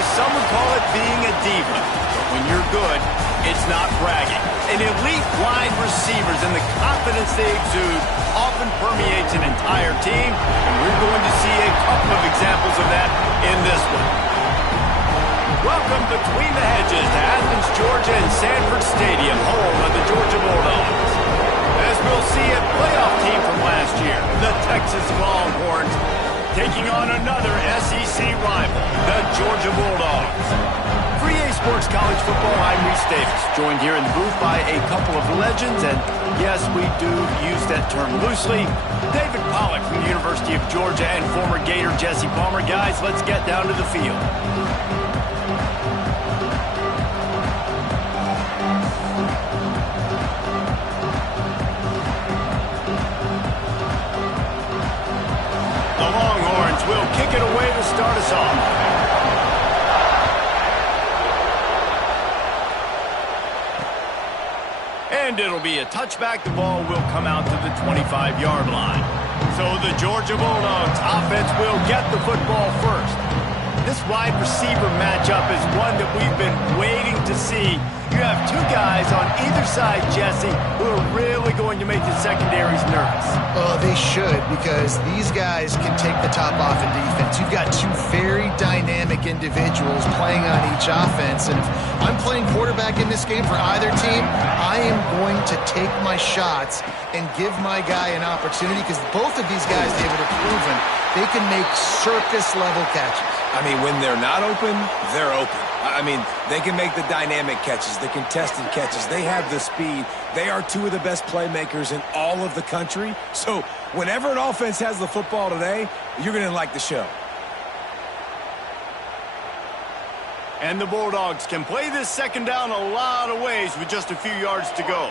Yes, some would call it being a diva. But when you're good, it's not bragging. An elite wide receivers and the confidence they exude often permeates an entire team, and we're going to see a couple of examples of that in this one. Welcome between the hedges to Athens, Georgia and Sanford Stadium, home of the Georgia Bulldogs. As we'll see, a playoff team from last year, the Texas Longhorns, taking on another SEC rival, the Georgia Bulldogs. For EA Sports College Football, I'm Reese Davis, joined here in the booth by a couple of legends, and yes, we do use that term loosely. David Pollack from the University of Georgia and former Gator Jesse Palmer. Guys, let's get down to the field. The Longhorns will kick it away to start us off. And it'll be a touchback. The ball will come out to the 25-yard line. So the Georgia Bulldogs offense will get the football first. This wide receiver matchup is one that we've been waiting to see. You have two guys on either side, Jesse, who are really going to make the secondaries nervous. Oh, they should, because these guys can take the top off in defense. You've got two very dynamic individuals playing on each offense, and if I'm playing quarterback in this game for either team, I am going to take my shots and give my guy an opportunity, because both of these guys, David, are proven they can make circus-level catches. I mean, when they're not open, they're open. I mean, they can make the dynamic catches, the contested catches. They have the speed. They are two of the best playmakers in all of the country. So whenever an offense has the football today, you're going to like the show. And the Bulldogs can play this second down a lot of ways with just a few yards to go.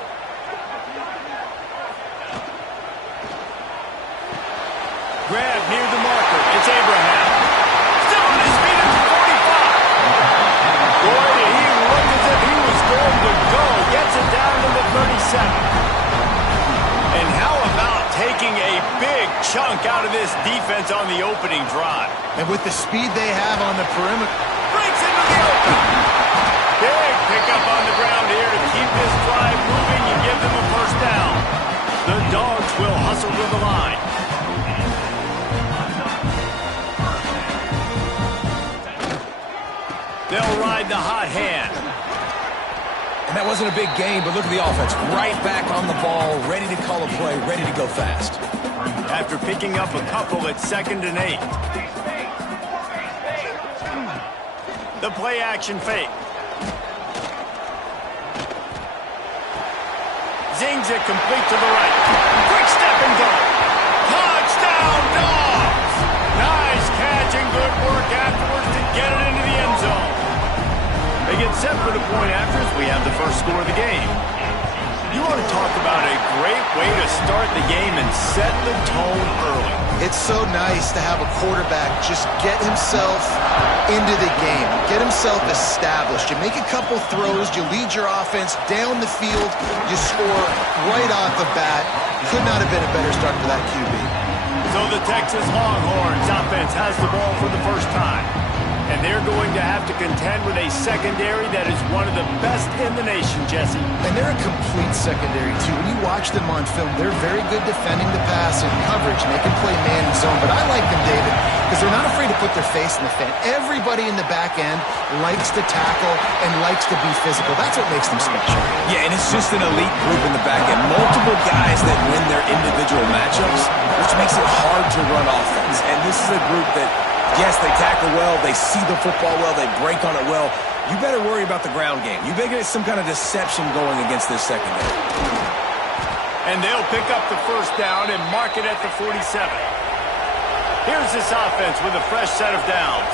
Grab near the marker. It's Abraham. Still on his feet at the 45. Boy, did he look as if he was going to go. Gets it down to the 37. And how about taking a big chunk out of this defense on the opening drive? And with the speed they have on the perimeter. Breaks into the open. Big pickup on the ground here to keep this drive moving and give them a first down. The Dogs will hustle to the line. They'll ride the hot hand. And that wasn't a big game, but look at the offense. Right back on the ball, ready to call a play, ready to go fast. After picking up a couple at 2nd and 8. The play action fake. Zings it complete to the right. Quick step and go. Touchdown, Dogs! Nice catch and good work afterwards to get it into the end zone. They get set for the point after as we have the first score of the game. You want to talk about a great way to start the game and set the tone early. It's so nice to have a quarterback just get himself into the game, get himself established. You make a couple throws, you lead your offense down the field, you score right off the bat. Could not have been a better start for that QB. So the Texas Longhorns offense has the ball for the first time. And they're going to have to contend with a secondary that is one of the best in the nation, Jesse. And they're a complete secondary, too. When you watch them on film, they're very good defending the pass and coverage, and they can play man and zone. But I like them, David, because they're not afraid to put their face in the fan. Everybody in the back end likes to tackle and likes to be physical. That's what makes them special. Yeah, and it's just an elite group in the back end. Multiple guys that win their individual matchups, which makes it hard to run offense. And this is a group that, yes, they tackle well, they see the football well, they break on it well. You better worry about the ground game. You better get some kind of deception going against this secondary. And they'll pick up the first down and mark it at the 47. Here's this offense with a fresh set of downs.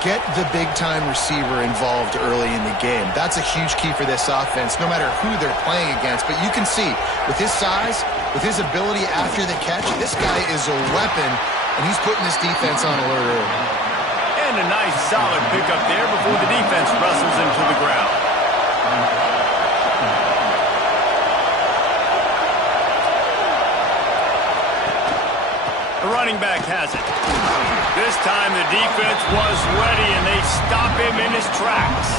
Get the big-time receiver involved early in the game. That's a huge key for this offense, no matter who they're playing against. But you can see, with his size, with his ability after the catch, this guy is a weapon. And he's putting this defense on alert early. And a nice solid pickup there before the defense wrestles him to the ground. The running back has it. This time the defense was ready, and they stop him in his tracks.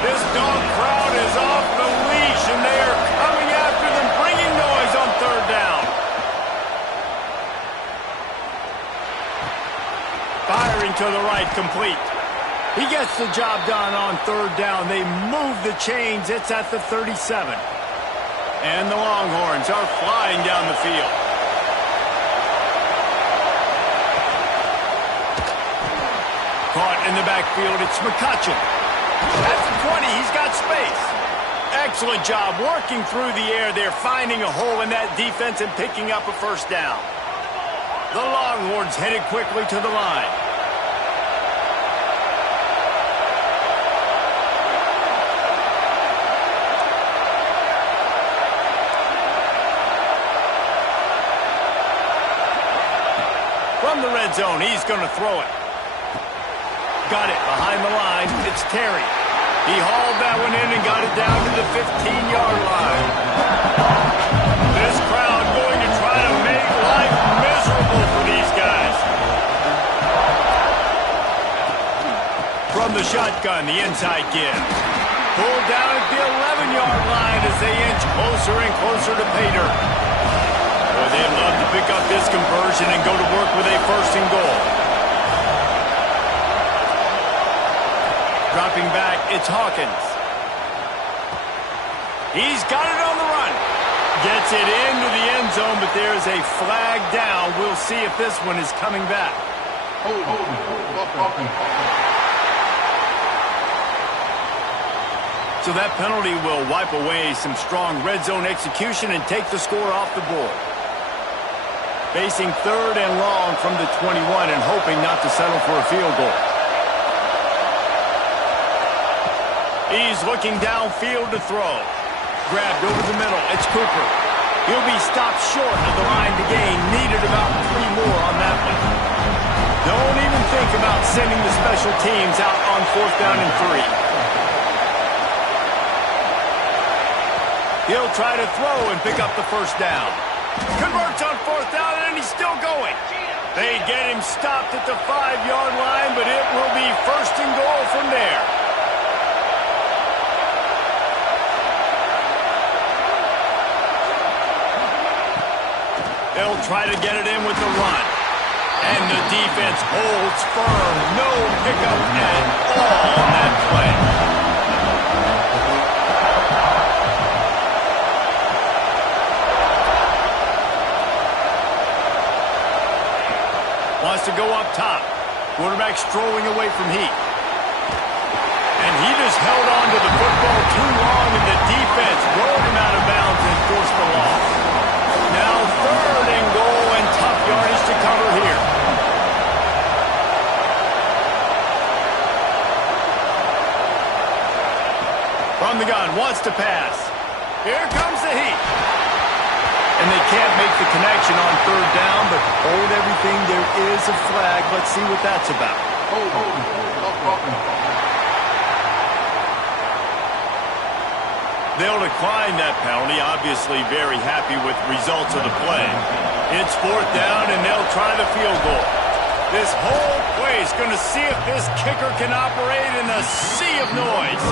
This dog crowd is off the leash, and they are coming after them, bringing noise on third down. Firing to the right, complete. He gets the job done on third down. They move the chains. It's at the 37. And the Longhorns are flying down the field. Caught in the backfield, it's McCutcheon. At the 20, he's got space. Excellent job working through the air there, finding a hole in that defense and picking up a first down. The Longhorns headed quickly to the line. From the red zone, he's going to throw it. Got it behind the line. It's Terry. He hauled that one in and got it down to the 15-yard line. This crowd going to try to make life miserable for these guys. From the shotgun, the inside give. Pulled down at the 11-yard line as they inch closer and closer to pay dirt. Boy, they'd love to pick up this conversion and go to work with a first and goal. Dropping back, it's Hawkins. He's got it on the run. Gets it into the end zone, but there's a flag down. We'll see if this one is coming back. So that penalty will wipe away some strong red zone execution and take the score off the board. Facing third and long from the 21 and hoping not to settle for a field goal. He's looking downfield to throw. Grabbed over the middle. It's Cooper. He'll be stopped short of the line to gain. Needed about 3 more on that one. Don't even think about sending the special teams out on fourth down and 3. He'll try to throw and pick up the first down. Converts on fourth down, and he's still going. They get him stopped at the 5-yard line, but it will be first and goal from there. They'll try to get it in with the run. And the defense holds firm. No pickup at all on that play. Wants to go up top. Quarterback strolling away from Heat. And he just held on to the football too long, and the defense rolled him out of bounds and forced the loss. Now third and goal, and tough yardage to cover here. From the gun, wants to pass. Here comes the Heat. And they can't make the connection on third down, but hold everything. There is a flag. Let's see what that's about. They'll decline that penalty. Obviously very happy with the results of the play. It's fourth down, and they'll try the field goal. This whole play is going to see if this kicker can operate in a sea of noise.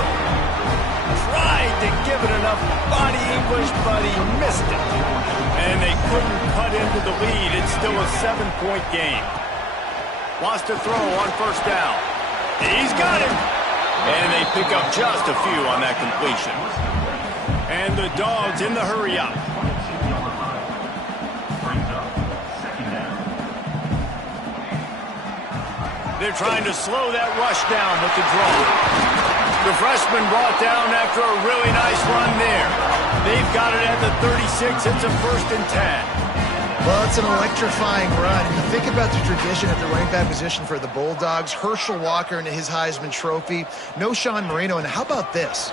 Tried to give it enough body English, but he missed it. And they couldn't cut into the lead. It's still a 7-point game. Wants to throw on first down. He's got him. And they pick up just a few on that completion. And the Dogs in the hurry-up. They're trying to slow that rush down with the draw. The freshman brought down after a really nice run there. They've got it at the 36. It's a first and 10. Well, it's an electrifying run. And you think about the tradition at the running back position for the Bulldogs. Herschel Walker and his Heisman Trophy. No Sean Marino. And how about this?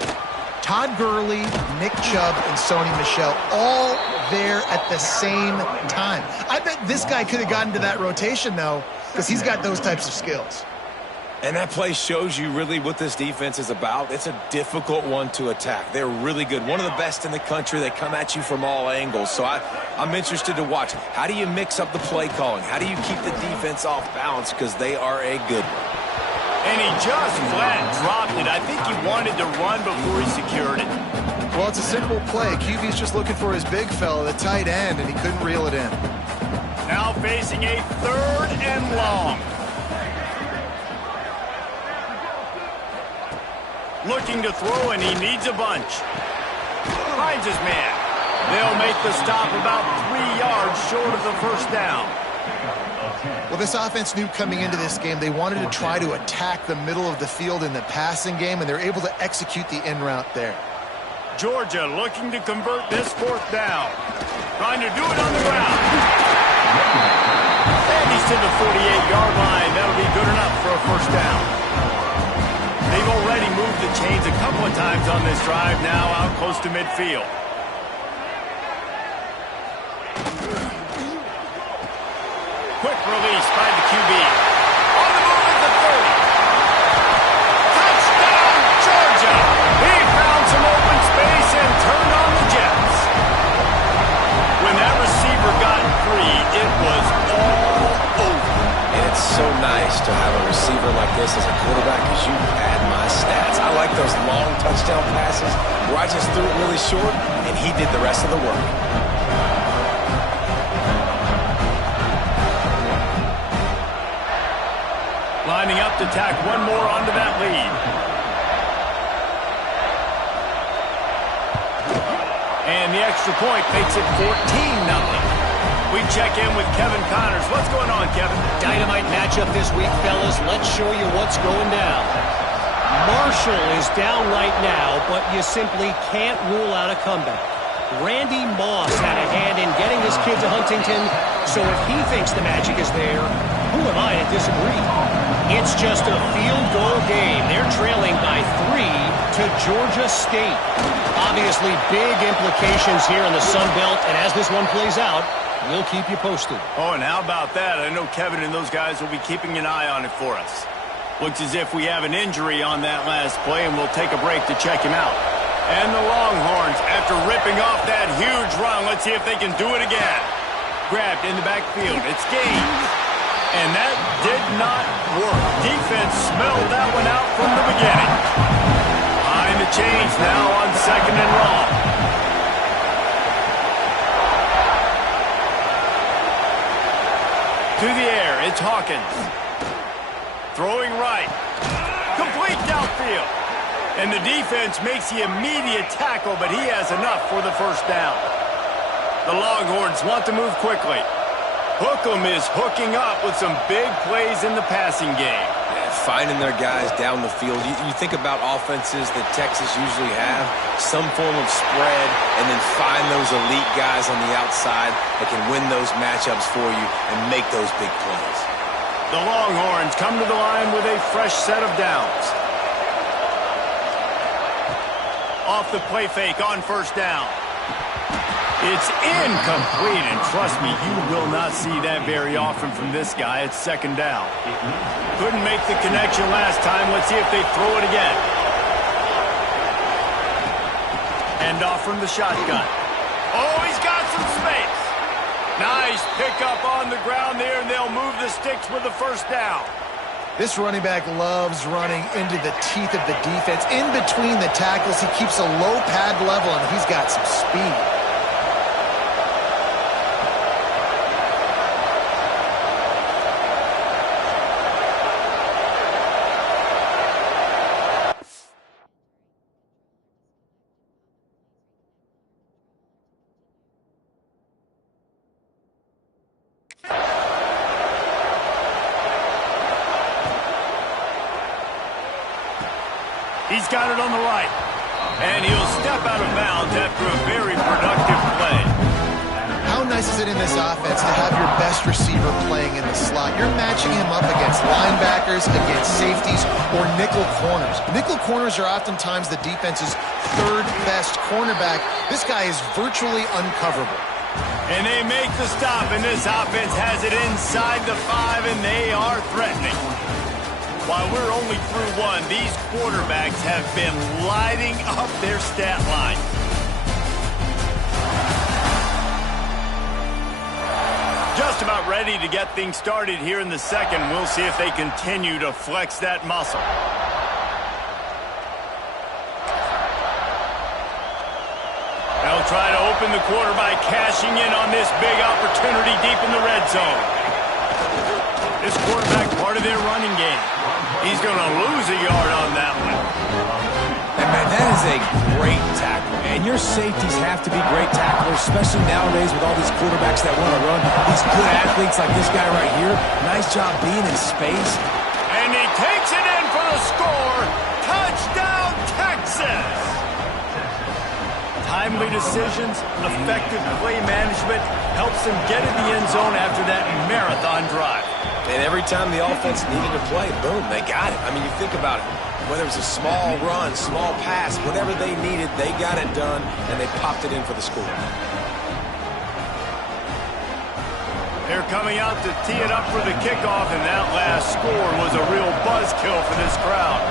Todd Gurley, Nick Chubb, and Sony Michel all there at the same time. I bet this guy could have gotten to that rotation, though, because he's got those types of skills. And that play shows you really what this defense is about. It's a difficult one to attack. They're really good. One of the best in the country. They come at you from all angles. So I'm interested to watch. How do you mix up the play calling? How do you keep the defense off balance? Because they are a good one. And he just flat dropped it. I think he wanted to run before he secured it. Well, it's a simple play. QB's just looking for his big fella, the tight end, and he couldn't reel it in. Now facing a 3rd and long. Looking to throw, and he needs a bunch. Finds his man. They'll make the stop about 3 yards short of the first down. Well, this offense knew coming into this game they wanted to try to attack the middle of the field in the passing game, and they're able to execute the in route there. Georgia looking to convert this 4th down. Trying to do it on the ground. And he's to the 48-yard line. That'll be good enough for a first down. They've already moved the chains a couple of times on this drive, now out close to midfield. Quick release by the QB. On the move at the 30. Touchdown, Georgia! He found some open space and turned on the Jets. When that receiver got free, it was all over. And it's so nice to have a receiver like this as a quarterback because you pad my stats. I like those long touchdown passes where I just threw it really short and he did the rest of the work. Lining up to tack one more onto that lead. And the extra point makes it 14-0. We check in with Kevin Connors. What's going on, Kevin? Dynamite matchup this week, fellas. Let's show you what's going down. Marshall is down right now, but you simply can't rule out a comeback. Randy Moss had a hand in getting this kid to Huntington, so if he thinks the magic is there, who am I to disagree? It's just a field goal game. They're trailing by 3 to Georgia State. Obviously, big implications here in the Sun Belt, and as this one plays out, we'll keep you posted. Oh, and how about that? I know Kevin and those guys will be keeping an eye on it for us. Looks as if we have an injury on that last play, and we'll take a break to check him out. And the Longhorns, after ripping off that huge run, let's see if they can do it again. Grabbed in the backfield. It's Gaines. And that did not work. Defense smelled that one out from the beginning. Behind the chains now on 2nd and long. To the air, it's Hawkins. Throwing right. Complete downfield. And the defense makes the immediate tackle, but he has enough for the first down. The Longhorns want to move quickly. Hookem is hooking up with some big plays in the passing game. Yeah, finding their guys down the field. You think about offenses that Texas usually have, some form of spread, and then find those elite guys on the outside that can win those matchups for you and make those big plays. The Longhorns come to the line with a fresh set of downs. Off the play fake on first down. It's incomplete, and trust me, you will not see that very often from this guy. It's 2nd down. Couldn't make the connection last time. Let's see if they throw it again. End off from the shotgun. Oh, he's got some space. Nice pickup on the ground there, and they'll move the sticks with the first down. This running back loves running into the teeth of the defense. In between the tackles, he keeps a low pad level, and he's got some speed. He's got it on the right. And he'll step out of bounds after a very productive play. How nice is it in this offense to have your best receiver playing in the slot? You're matching him up against linebackers, against safeties, or nickel corners. Nickel corners are oftentimes the defense's 3rd best cornerback. This guy is virtually uncoverable. And they make the stop, and this offense has it inside the 5, and they are threatening. While we're only through one, these quarterbacks have been lighting up their stat line. Just about ready to get things started here in the second. We'll see if they continue to flex that muscle. They'll try to open the quarter by cashing in on this big opportunity deep in the red zone. This quarterback part of their running game. He's going to lose a yard on that one. And man, that is a great tackle. And your safeties have to be great tacklers, especially nowadays with all these quarterbacks that want to run. These good athletes like this guy right here. Nice job being in space. And he takes it in for the score. Touchdown, Texas! Timely decisions, effective play management helps them get in the end zone after that marathon drive. And every time the offense needed to play, boom, they got it. I mean, you think about it. Whether it was a small run, small pass, whatever they needed, they got it done, and they popped it in for the score. They're coming out to tee it up for the kickoff, and that last score was a real buzzkill for this crowd.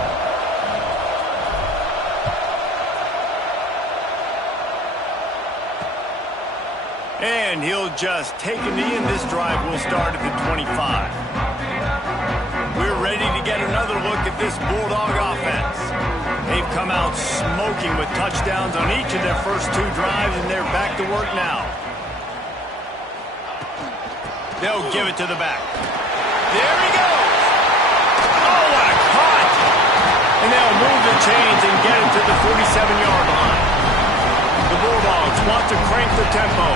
And he'll just take a knee, and this drive will start at the 25. We're ready to get another look at this Bulldog offense. They've come out smoking with touchdowns on each of their first two drives, and they're back to work now. They'll give it to the back. There he goes! Oh, what a cut! And they'll move the chains and get it to the 47-yard line. The Bulldogs want to crank the tempo.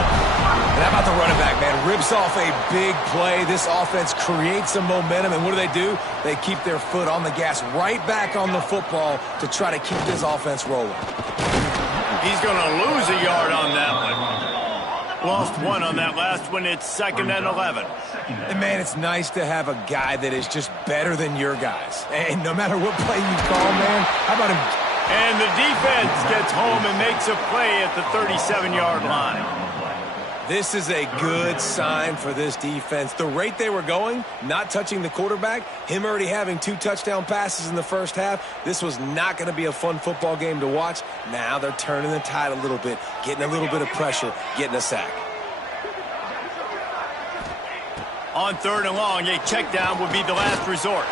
And how about the running back, man? Rips off a big play. This offense creates some momentum, and what do? They keep their foot on the gas, right back on the football to try to keep this offense rolling. He's going to lose a yard on that one. Lost one on that last one. It's 2nd and 11. And, man, it's nice to have a guy that is just better than your guys. And no matter what play you call, man, how about him? And the defense gets home and makes a play at the 37-yard line. This is a good sign for this defense. The rate they were going, not touching the quarterback, him already having 2 touchdown passes in the first half, this was not going to be a fun football game to watch. Now they're turning the tide a little bit, getting a little bit of pressure, getting a sack. On 3rd and long, a check down would be the last resort.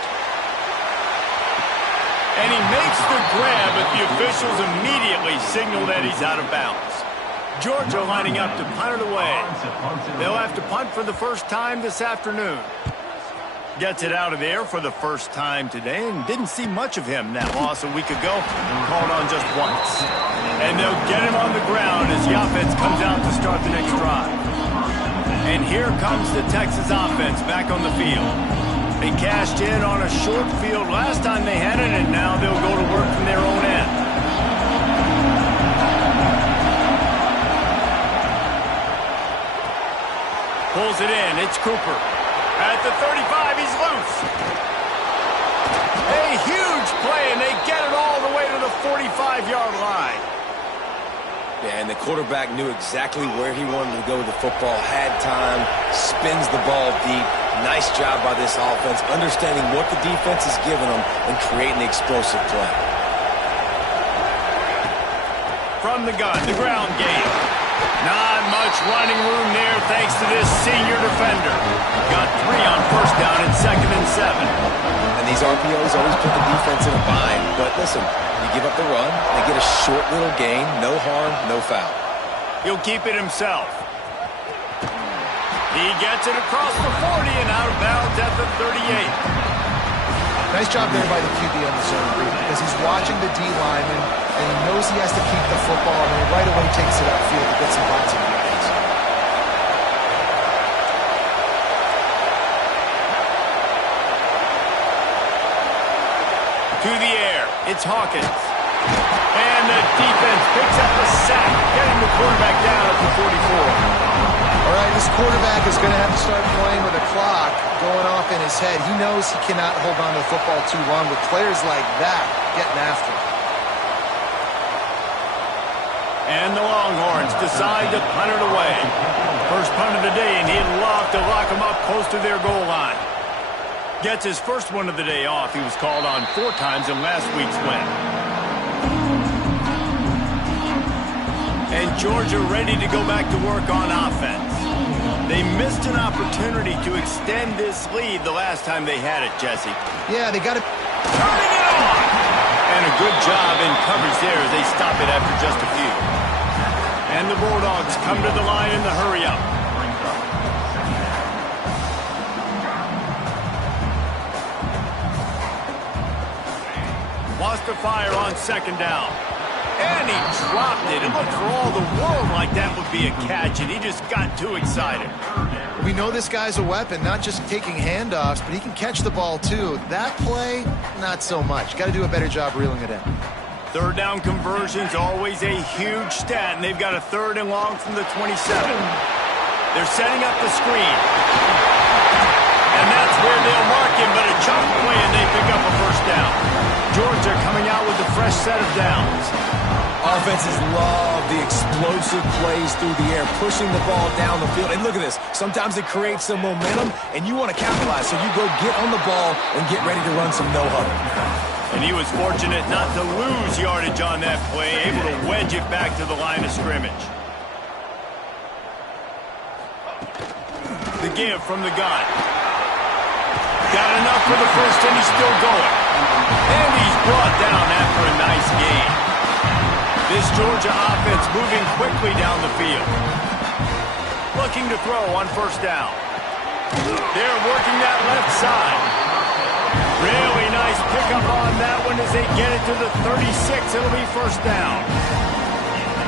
And he makes the grab, but the officials immediately signal that he's out of bounds. Georgia lining up to punt it away. They'll have to punt for the first time this afternoon. Gets it out of the air for the first time today and didn't see much of him in that loss a week ago. Called on just once. And they'll get him on the ground as the offense comes out to start the next drive. And here comes the Texas offense back on the field. They cashed in on a short field last time they had it, and now they'll go to work from their own end. Pulls it in. It's Cooper. At the 35, he's loose. A huge play, and they get it all the way to the 45-yard line. Yeah, and the quarterback knew exactly where he wanted to go with the football, had time, spins the ball deep. Nice job by this offense, understanding what the defense is giving them and creating the explosive play. From the gun, the ground game. Not much running room there thanks to this senior defender. Got 3 on first down and 2nd and 7. And these RPOs always put the defense in a bind. But listen, you give up the run, they get a short little gain, no harm, no foul. He'll keep it himself. He gets it across the 40 and out of bounds at the 38. Nice job there by the QB on the zone read because he's watching the D lineman and he knows he has to keep the football and he right away takes it upfield to get some positive yards. To the air, it's Hawkins. And the defense picks up a sack, getting the quarterback down at the 44. All right, this quarterback is going to have to start playing with a clock going off in his head. He knows he cannot hold on to the football too long with players like that getting after him. And the Longhorns decide to punt it away. First punt of the day, and he'd love to lock them up close to their goal line. Gets his first one of the day off. He was called on 4 times in last week's win. And Georgia ready to go back to work on offense. They missed an opportunity to extend this lead the last time they had it, Jesse. Yeah, they got to... Turning it on! And a good job in coverage there as they stop it after just a few. And the Bulldogs come to the line in the hurry-up. Lost to fire on 2nd down. And he dropped it. It looked for all the world like that would be a catch, and he just got too excited. We know this guy's a weapon, not just taking handoffs, but he can catch the ball too. That play, not so much. Got to do a better job reeling it in. 3rd down conversion's always a huge stat, and they've got a 3rd and long from the 27. They're setting up the screen. And that's where they'll mark him, but a chunk play, and they pick up a 1st down. Georgia coming out with a fresh set of downs. Offenses love the explosive plays through the air, pushing the ball down the field. And look at this. Sometimes it creates some momentum, and you want to capitalize. So you go get on the ball and get ready to run some no-huddle. And he was fortunate not to lose yardage on that play, able to wedge it back to the line of scrimmage. The give from the gun. Got enough for the 1st, and he's still going. And he's brought down after a nice gain. This Georgia offense moving quickly down the field. Looking to throw on 1st down. They're working that left side. Really nice pickup on that one as they get it to the 36. It'll be 1st down.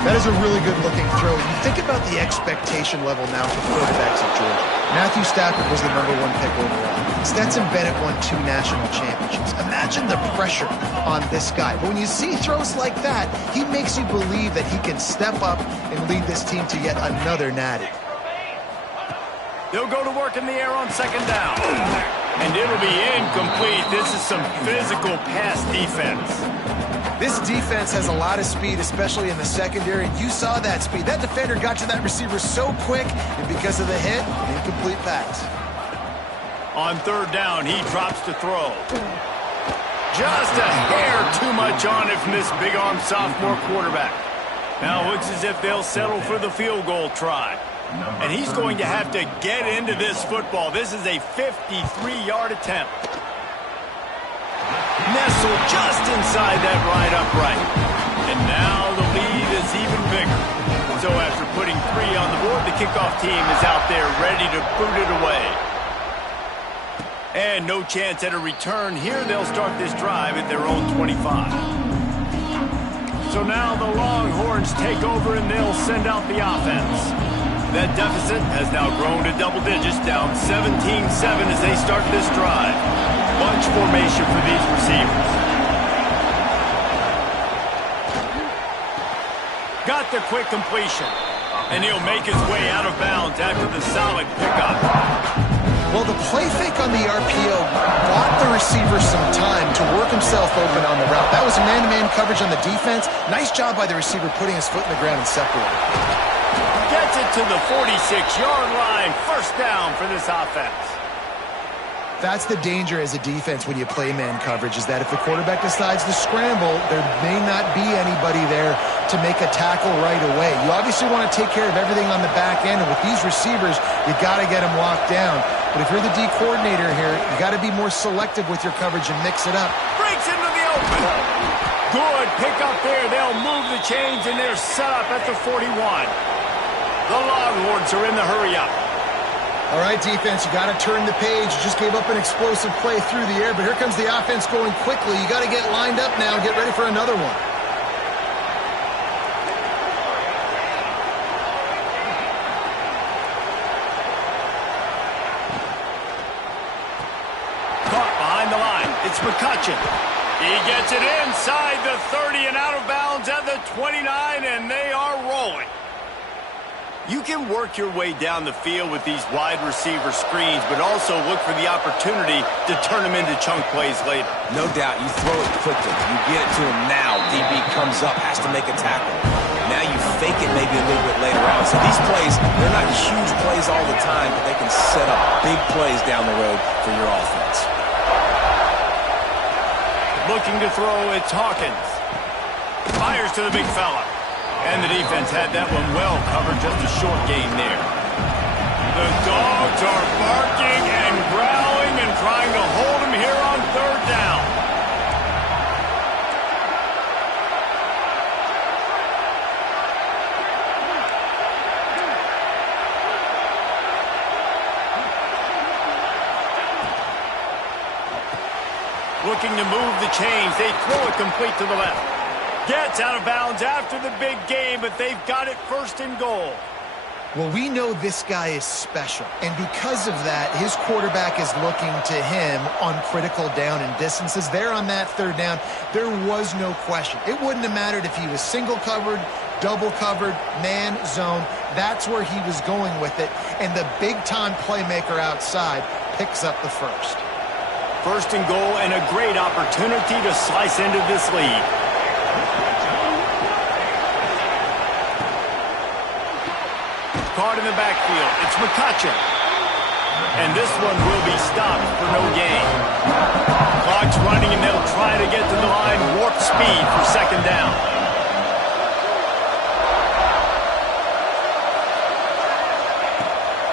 That is a really good-looking throw. You think about the expectation level now for quarterbacks at Georgia. Matthew Stafford was the #1 pick overall. Stetson Bennett won 2 national championships. Imagine the pressure on this guy. But when you see throws like that, he makes you believe that he can step up and lead this team to yet another natty. They'll go to work in the air on 2nd down. And it'll be incomplete. This is some physical pass defense. This defense has a lot of speed, especially in the secondary, and you saw that speed. That defender got to that receiver so quick, and because of the hit, incomplete pass. On 3rd down, he drops to throw. Just a hair too much on it from this big-arm sophomore quarterback. Now it looks as if they'll settle for the field goal try. And he's going to have to get into this football. This is a 53-yard attempt. Nestled just inside that right upright. And now the lead is even bigger. So after putting 3 on the board, the kickoff team is out there ready to boot it away. And no chance at a return here. They'll start this drive at their own 25. So now the Longhorns take over and they'll send out the offense. That deficit has now grown to double digits, down 17-7 as they start this drive. Bunch formation for these receivers. Got the quick completion. And he'll make his way out of bounds after the solid pickup. Well, the play fake on the RPO bought the receiver some time to work himself open on the route. That was a man-to-man coverage on the defense. Nice job by the receiver putting his foot in the ground and separating. Gets it to the 46-yard line. 1st down for this offense. That's the danger as a defense when you play man coverage, is that if the quarterback decides to scramble, there may not be anybody there to make a tackle right away. You obviously want to take care of everything on the back end, and with these receivers, you got to get them locked down. But if you're the D coordinator here, you got to be more selective with your coverage and mix it up. Breaks into the open. Good pick up there. They'll move the chains, and they're set up at the 41. The Longhorns are in the hurry-up. All right, defense, you got to turn the page. You just gave up an explosive play through the air, but here comes the offense going quickly. You got to get lined up now and get ready for another one. Caught behind the line. It's McCutcheon. He gets it inside the 30 and out of bounds at the 29, and they are rolling. You can work your way down the field with these wide receiver screens, but also look for the opportunity to turn them into chunk plays later. No doubt, you throw it quickly. You get it to him now. DB comes up, has to make a tackle. Now you fake it maybe a little bit later on. So these plays, they're not huge plays all the time, but they can set up big plays down the road for your offense. Looking to throw, it's Hawkins. Fires to the big fella. And the defense had that one well covered, just a short gain there. The Dogs are barking and growling and trying to hold him here on third down. Looking to move the chains. They throw it complete to the left. Gets out of bounds after the big game, but they've got it first and goal. Well, we know this guy is special, and because of that, his quarterback is looking to him on critical down and distances. There on that third down, there was no question. It wouldn't have mattered if he was single covered, double covered, man, zone. That's where he was going with it, and the big-time playmaker outside picks up the first. First and goal, and a great opportunity to slice into this lead. Caught in the backfield. It's McCutcheon. And this one will be stopped for no gain. Clock's running, and they'll try to get to the line. Warp speed for second down.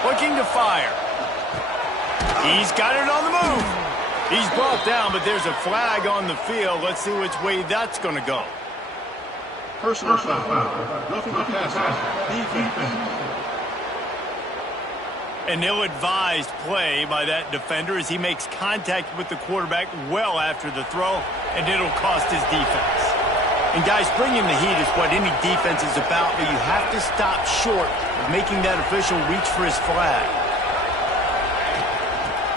Looking to fire. He's got it on the move. He's brought down, but there's a flag on the field. Let's see which way that's going to go. Personal foul. Roughing the passer. Defense. An ill-advised play by that defender as he makes contact with the quarterback well after the throw, and it'll cost his defense. And guys, bringing the heat is what any defense is about, but you have to stop short of making that official reach for his flag.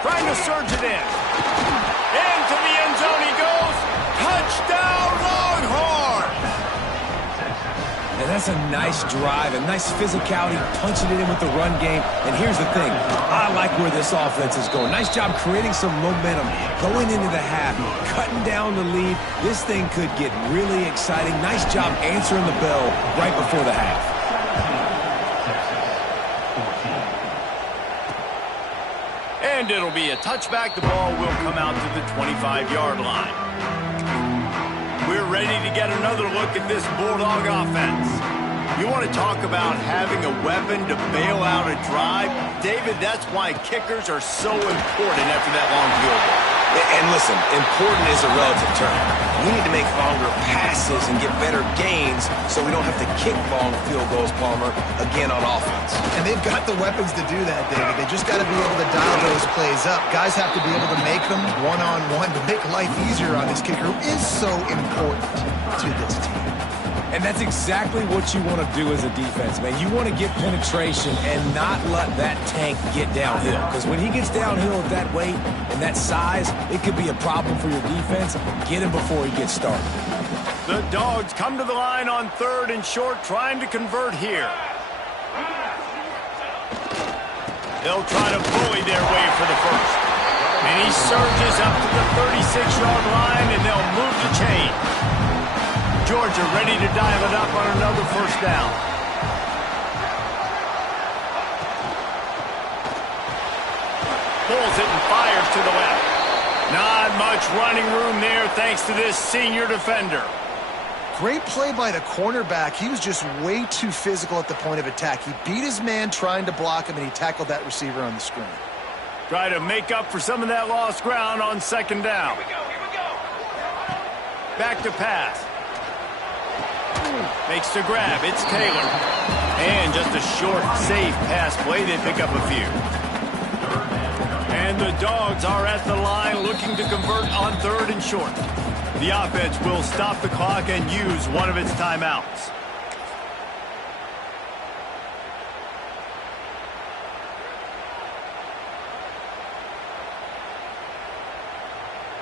Trying to surge it in. Into the end zone he goes. Touchdown, Longhorns! And that's a nice drive, a nice physicality, punching it in with the run game. And here's the thing, I like where this offense is going. Nice job creating some momentum, going into the half, cutting down the lead. This thing could get really exciting. Nice job answering the bell right before the half. And it'll be a touchback. The ball will come out to the 25-yard line. We're ready to get another look at this Bulldog offense. You want to talk about having a weapon to bail out a drive? David, that's why kickers are so important after that long field goal. And listen, important is a relative term. We need to make longer passes and get better gains so we don't have to kick long field goals, Palmer, again on offense. And they've got the weapons to do that, David. They just got to be able to dial those plays up. Guys have to be able to make them one-on-one to make life easier on this kicker, who is so important to this team. And that's exactly what you want to do as a defense, man. You want to get penetration and not let that tank get downhill. Because when he gets downhill at that weight and that size, it could be a problem for your defense. Get him before he gets started. The Dogs come to the line on third and short, trying to convert here. They'll try to bully their way for the first. And he surges up to the 36-yard line, and they'll move the chain. Georgia ready to dial it up on another first down. Pulls it and fires to the left. Not much running room there thanks to this senior defender. Great play by the cornerback. He was just way too physical at the point of attack. He beat his man trying to block him, and he tackled that receiver on the screen. Try to make up for some of that lost ground on second down. Here we go. Back to pass. Makes the grab. It's Taylor. And just a short, safe pass play. They pick up a few. And the Dogs are at the line looking to convert on third and short. The offense will stop the clock and use one of its timeouts.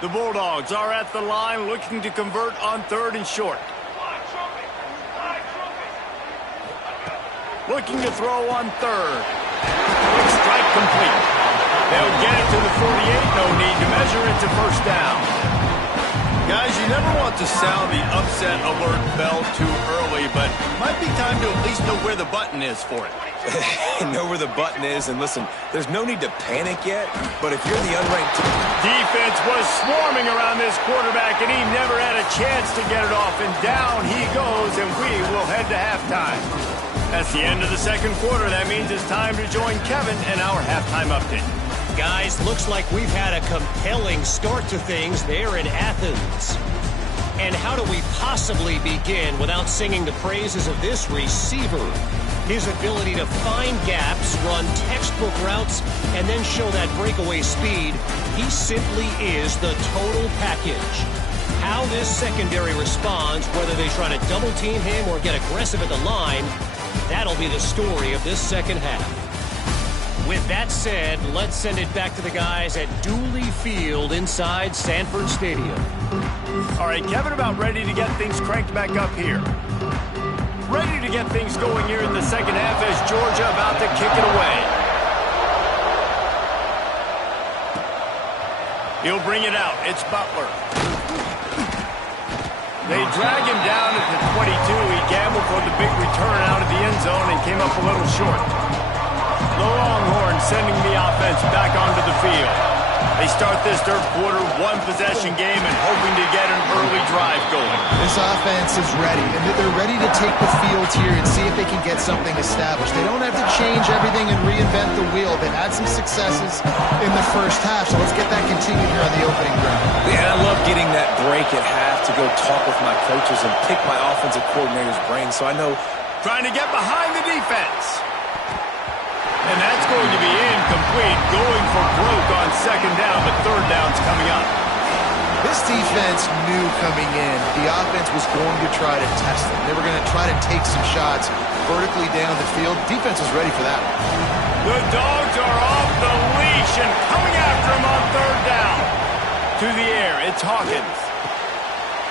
The Bulldogs are at the line looking to convert on third and short. Looking to throw on third. Quick strike complete. They'll get it to the 48. No need to measure it to first down. Guys, you You never want to sound the upset alert bell too early, but it might be time to at least know where the button is for it. Know where the button is, and listen, there's no need to panic yet, but if you're the unranked team... Defense was swarming around this quarterback, and he never had a chance to get it off, and down he goes, and we will head to halftime. That's the end of the second quarter. That means it's time to join Kevin in our halftime update. Guys, looks like we've had a compelling start to things there in Athens. And how do we possibly begin without singing the praises of this receiver? His ability to find gaps, run textbook routes, and then show that breakaway speed. He simply is the total package. How this secondary responds, whether they try to double team him or get aggressive at the line, that'll be the story of this second half. With that said, let's send it back to the guys at Dooley Field inside Sanford Stadium. All right, Kevin, about ready to get things cranked back up here. Ready to get things going here in the second half as Georgia about to kick it away. He'll bring it out. It's Butler. They drag him down at the 22. He gambled for the big return out of the end zone and came up a little short. The Longhorns sending the offense back onto the field. They start this third quarter, one-possession game, and hoping to get an early drive going. This offense is ready, and they're ready to take the field here and see if they can get something established. They don't have to change everything and reinvent the wheel. They've had some successes in the first half, so let's get that continued here on the opening drive. Yeah, I love getting that break at half to go talk with my coaches and pick my offensive coordinator's brain, so I know... Trying to get behind the defense. And that's going to be incomplete, going for broke on second down, but third down's coming up. This defense knew coming in the offense was going to try to test them. They were going to try to take some shots vertically down the field. Defense was ready for that. The Dogs are off the leash and coming after him on third down. To the air, it's Hawkins.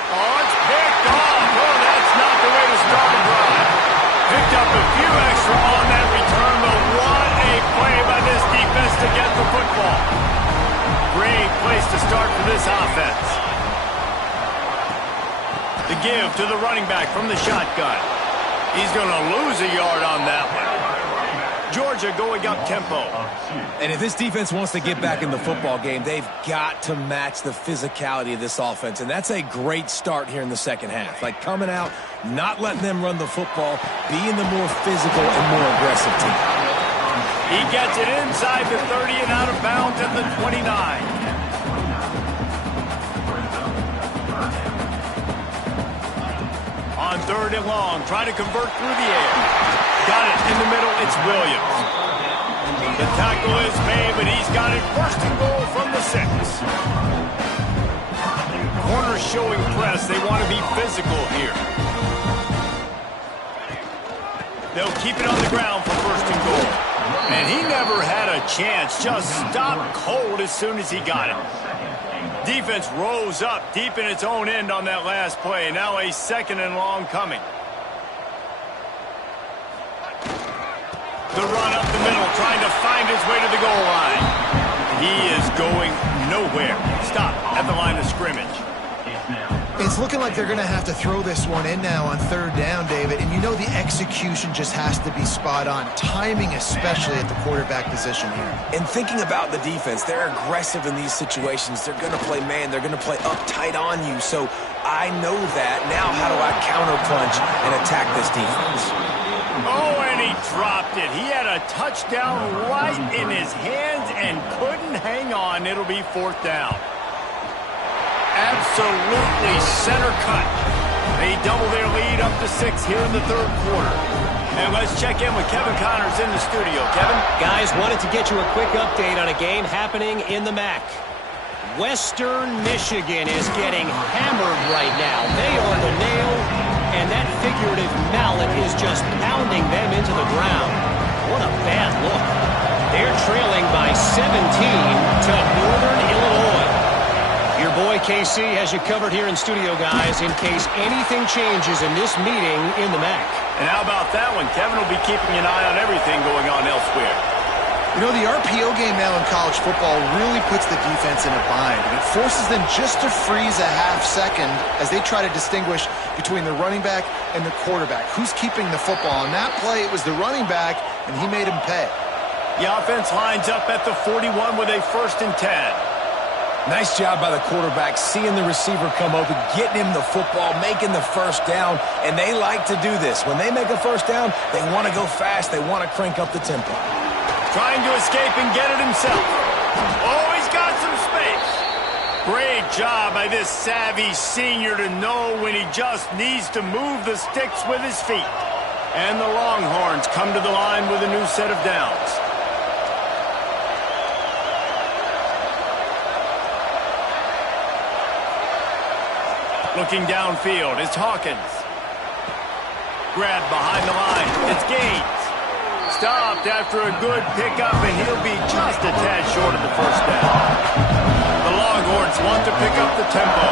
Oh, it's picked off. Oh, that's not the way to start a drive. Picked up a few extra on that return, but what a play by this defense to get the football. Great place to start for this offense. The give to the running back from the shotgun. He's going to lose a yard on that one. Georgia going up tempo. And if this defense wants to get back in the football game, they've got to match the physicality of this offense. And that's a great start here in the second half. Like coming out, not letting them run the football, being the more physical and more aggressive team. He gets it inside the 30 and out of bounds at the 29. On third and long, trying to convert through the air. Got it in the middle, it's Williams. The tackle is made, but he's got it first and goal from the 6. Corners showing press, they want to be physical here. They'll keep it on the ground for first and goal. And he never had a chance, just stopped cold as soon as he got it. Defense rose up deep in its own end on that last play. Now a second and long coming. The run up the middle, trying to find his way to the goal line. He is going nowhere. Stop at the line of scrimmage. It's looking like they're going to have to throw this one in now on third down, David. And you know the execution just has to be spot on. Timing especially at the quarterback position here. And thinking about the defense, they're aggressive in these situations. They're going to play man. They're going to play up tight on you. So I know that. Now how do I counterpunch and attack this defense? Oh, and he dropped it. He had a touchdown right in his hands and couldn't hang on. It'll be fourth down. Absolutely center cut. They double their lead up to 6 here in the third quarter. And let's check in with Kevin Connors in the studio. Kevin? Guys, wanted to get you a quick update on a game happening in the MAC. Western Michigan is getting hammered right now. They are the nail, and that figurative mallet is just pounding them into the ground. What a bad look. They're trailing by 17 to Northern Illinois. Your boy KC has you covered here in studio, guys, in case anything changes in this meeting in the MAC. And how about that one? Kevin will be keeping an eye on everything going on elsewhere. You know, the RPO game now in college football really puts the defense in a bind, and it forces them just to freeze a half second as they try to distinguish between the running back and the quarterback. Who's keeping the football? On that play, it was the running back, and he made him pay. The offense lines up at the 41 with a 1st and 10. Nice job by the quarterback, seeing the receiver come open, getting him the football, making the first down, and they like to do this. When they make a first down, they want to go fast. They want to crank up the tempo. Trying to escape and get it himself. Oh, he's got some space. Great job by this savvy senior to know when he just needs to move the sticks with his feet. And the Longhorns come to the line with a new set of downs. Looking downfield, it's Hawkins. Grabbed behind the line, it's Gaines. Stopped after a good pickup, and he'll be just a tad short of the first down. The Longhorns want to pick up the tempo.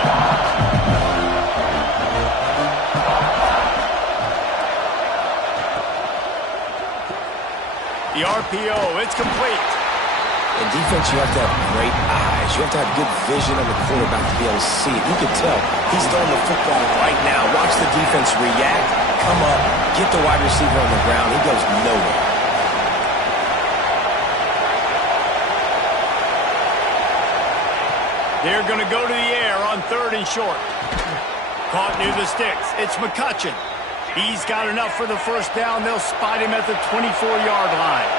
The RPO, it's complete. In defense, you have to have great eyes. You have to have good vision of the quarterback to be able to see it. You can tell he's throwing the football right now. Watch the defense react, come up, get the wide receiver on the ground. He goes nowhere. They're going to go to the air on 3rd and short. Caught near the sticks. It's McCutcheon. He's got enough for the first down. They'll spot him at the 24-yard line.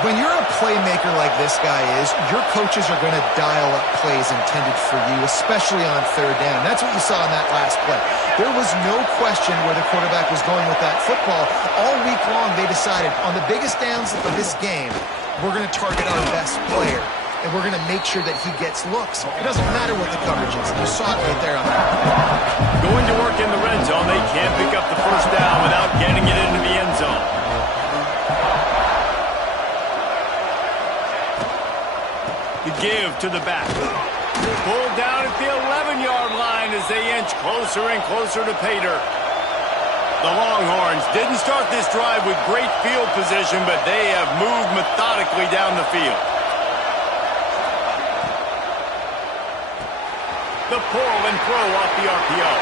When you're a playmaker like this guy is, your coaches are going to dial up plays intended for you, especially on 3rd down. That's what you saw in that last play. There was no question where the quarterback was going with that football. All week long, they decided on the biggest downs of this game, we're going to target our best player. And we're going to make sure that he gets looks. It doesn't matter what the coverage is. You saw it right there on that. Going to work in the red zone. They can't pick up the first down without getting it into the end zone. The give to the back. Pulled down at the 11-yard line as they inch closer and closer to pay dirt. The Longhorns didn't start this drive with great field position, but they have moved methodically down the field. The pull and throw off the RPO.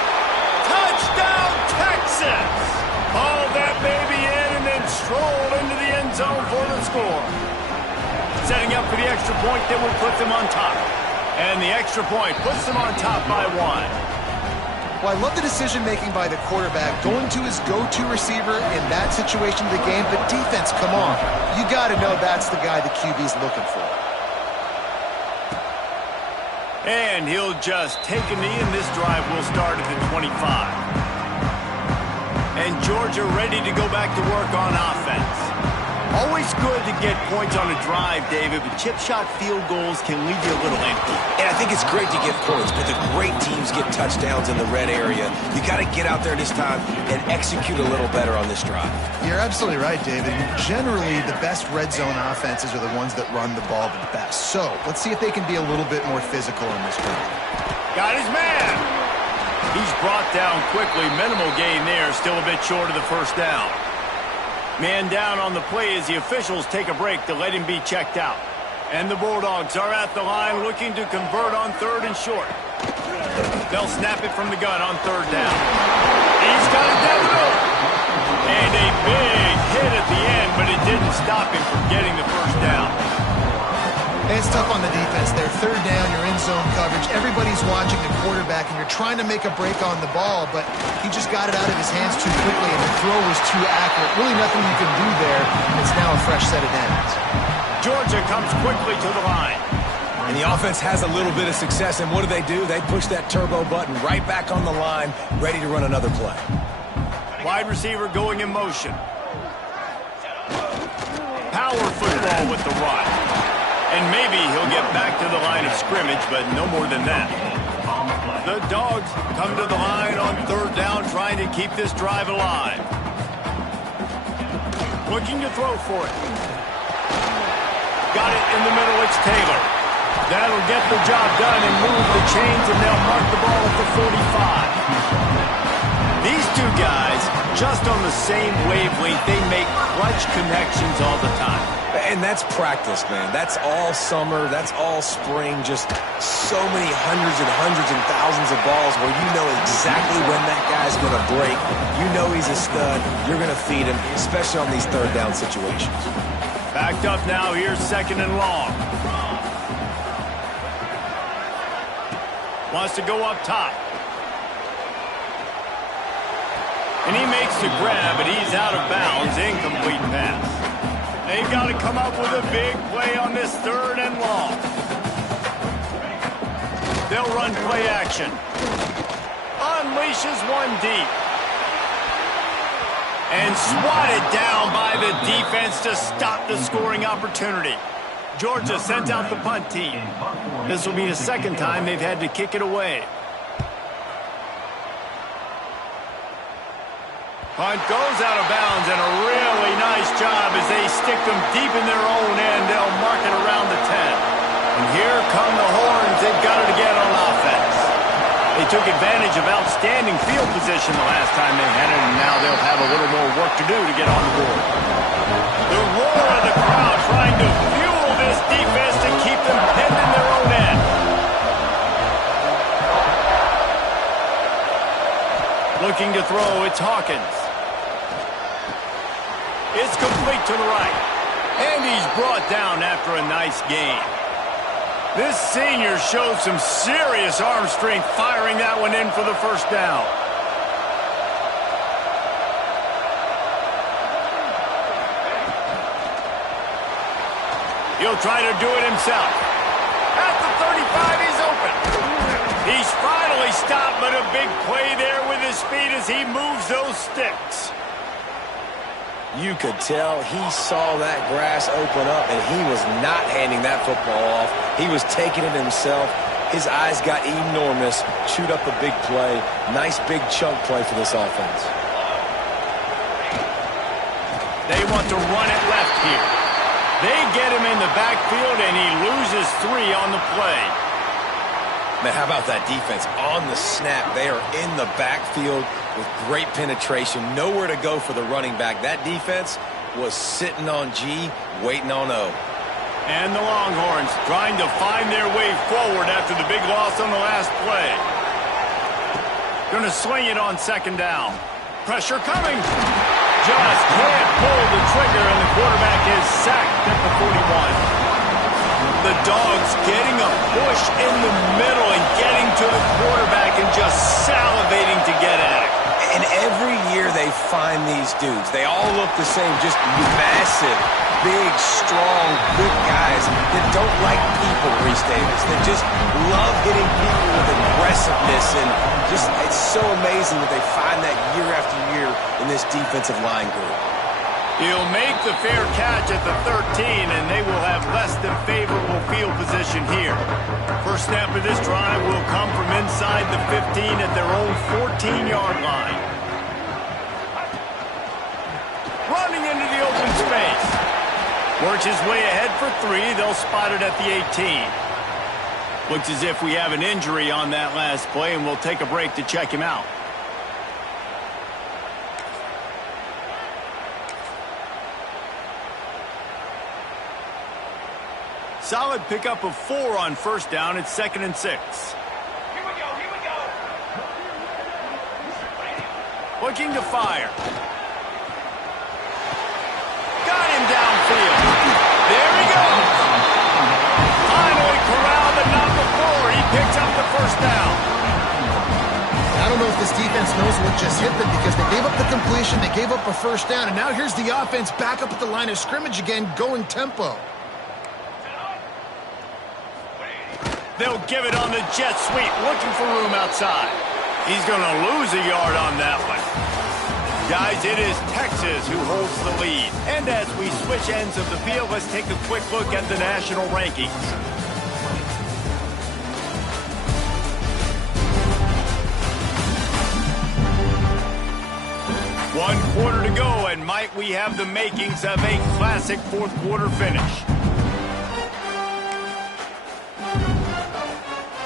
Touchdown, Texas! Hauled that baby in and then strolled into the end zone for the score. Setting up for the extra point that will put them on top. And the extra point puts them on top by 1. Well, I love the decision-making by the quarterback, going to his go-to receiver in that situation of the game. But defense, come on. You got to know that's the guy the QB's looking for. And he'll just take a knee, and this drive will start at the 25. And Georgia ready to go back to work on offense. Always good to get points on a drive, David, but chip shot field goals can leave you a little empty. And I think it's great to get points, but the great teams get touchdowns in the red area. You got to get out there this time and execute a little better on this drive. You're absolutely right, David. Generally, the best red zone offenses are the ones that run the ball the best. So let's see if they can be a little bit more physical in this drive. Got his man. He's brought down quickly. Minimal gain there. Still a bit short of the first down. Man down on the play as the officials take a break to let him be checked out. And the Bulldogs are at the line looking to convert on 3rd and short. They'll snap it from the gun on 3rd down. He's got it down the middle. And a big hit at the end, but it didn't stop him from getting the first down. And it's tough on the defense there. 3rd down, you're in zone coverage. Everybody's watching the quarterback, and you're trying to make a break on the ball, but he just got it out of his hands too quickly, and the throw was too accurate. Really nothing you can do there. It's now a fresh set of downs. Georgia comes quickly to the line. And the offense has a little bit of success, and what do? They push that turbo button right back on the line, ready to run another play. Wide receiver going in motion. Power football with the run. And maybe he'll get back to the line of scrimmage, but no more than that. The Dogs come to the line on 3rd down, trying to keep this drive alive. Looking to throw for it. Got it in the middle, it's Taylor. That'll get the job done and move the chains, and they'll mark the ball at the 45. These two guys, just on the same wavelength, they make clutch connections all the time. And that's practice, man. That's all summer. That's all spring. Just so many hundreds and thousands of balls where you know exactly when that guy's going to break. You know he's a stud. You're going to feed him, especially on these third down situations. Backed up now. Here's 2nd and long. Wants to go up top. And he makes the grab, but he's out of bounds. Incomplete pass. They've got to come up with a big play on this 3rd and long. They'll run play action. Unleashes one deep. And swatted down by the defense to stop the scoring opportunity. Georgia sent out the punt team. This will be the 2nd time they've had to kick it away. Punt goes out of bounds, and a really nice job as they stick them deep in their own end. They'll mark it around the 10. And here come the Horns. They've got it again on offense. They took advantage of outstanding field position the last time they had it, and now they'll have a little more work to do to get on the board. The roar of the crowd trying to fuel this defense to keep them pinned in their own end. Looking to throw, it's Hawkins. It's complete to the right. And he's brought down after a nice gain. This senior showed some serious arm strength firing that one in for the 1st down. He'll try to do it himself. At the 35, he's open. He's finally stopped, but a big play there with his speed as he moves those sticks. You could tell he saw that grass open up, and he was not handing that football off. He was taking it himself. His eyes got enormous, chewed up a big play. Nice big chunk play for this offense. They want to run it left here. They get him in the backfield, and he loses 3 on the play. Man, how about that defense? On the snap, they are in the backfield with great penetration. Nowhere to go for the running back. That defense was sitting on G, waiting on O. And the Longhorns trying to find their way forward after the big loss on the last play. Going to swing it on 2nd down. Pressure coming. Just can't pull the trigger, and the quarterback is sacked at the 41. The Dogs getting a push in the middle and getting to the quarterback and just salivating to get at it. And every year they find these dudes. They all look the same, just massive, big, strong, good guys that don't like people, Reese Davis. They just love hitting people with aggressiveness, and just it's so amazing that they find that year after year in this defensive line group. He'll make the fair catch at the 13, and they will have less than favorable field position here. First snap of this drive will come from inside the 15 at their own 14-yard line. Running into the open space. Works his way ahead for 3. They'll spot it at the 18. Looks as if we have an injury on that last play, and we'll take a break to check him out. Solid pickup of 4 on 1st down. It's 2nd and 6. Here we go. Looking to fire. Got him downfield. There he goes. Finally corralled, but not before. He picks up the 1st down. I don't know if this defense knows what just hit them, because they gave up the completion, they gave up a 1st down, and now here's the offense back up at the line of scrimmage again, going tempo. They'll give it on the jet sweep, looking for room outside. He's going to lose a yard on that one. Guys, it is Texas who holds the lead. And as we switch ends of the field, let's take a quick look at the national rankings. One quarter to go, and might we have the makings of a classic 4th quarter finish.